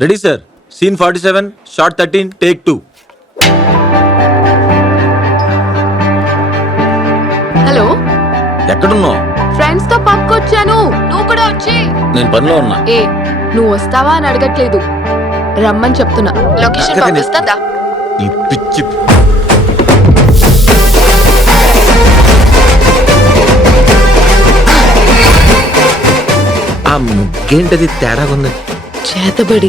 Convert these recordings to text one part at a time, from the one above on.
Ready sir. Scene 47, shot 13, take 2. Hello, ఎక్కడున్నావు? Friends తో పబ్కి వచ్చాను. నువ్వు కూడా వచ్చి. నేను పనిలో ఉన్నా. ఏ, నువ్వు వస్తావా అని అడగట్లేదు, రమ్మని చెప్తున్నా. లొకేషన్ పంపిస్తుందా? నీ పిచ్చి. ఆ ముగ్గేంటది తేడా ఉంది. చేతబడి.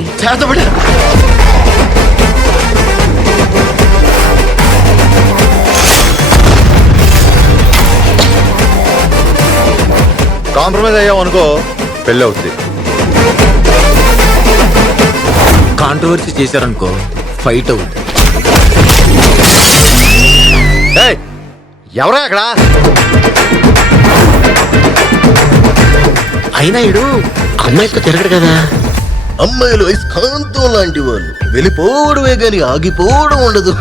కాంప్రమైజ్ అయ్యాం అనుకో, పెళ్ళి అవుతుంది. కాంట్రవర్సీ చేశారనుకో, ఫైట్ అవుతుంది. ఎవరా అక్కడ? అయినా ఇడు అమ్మాయితో తిరగడు కదా. అమ్మాయిలు అయస్కాంతం లాంటి వాళ్ళు, వెళ్ళిపోవడమే గాని ఆగిపోవడం ఉండదు.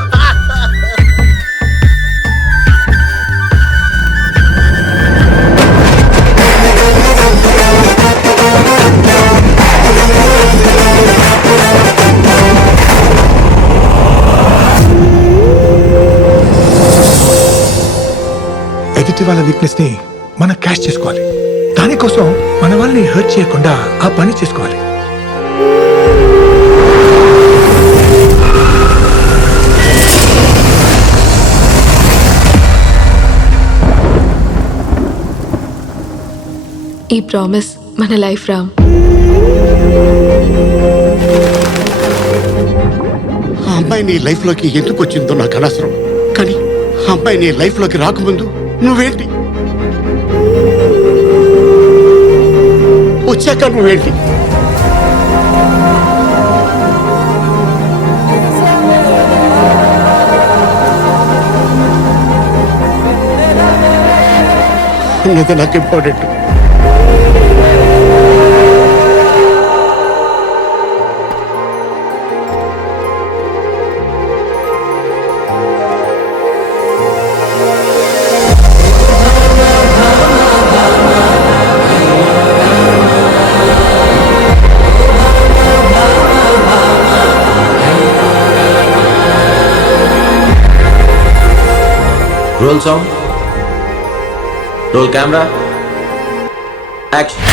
ఎదుటి వాళ్ళ వీక్నెస్ ని మనం క్యాష్ చేసుకోవాలి. దానికోసం మన వాళ్ళని హర్ట్ చేయకుండా ఆ పని చేసుకోవాలి. ఈ ప్రామిస్ మన లైఫ్ రామ్. ఆ అమ్మాయి నీ లైఫ్ లోకి ఎందుకు వచ్చిందో నాకు అనవసరం, కానీ ఆ అమ్మాయి నీ లైఫ్ లోకి రాకముందు నువ్వేంటి, వచ్చాక నువ్వేంటి? అన్నది నాకు important. Roll song, roll camera, action.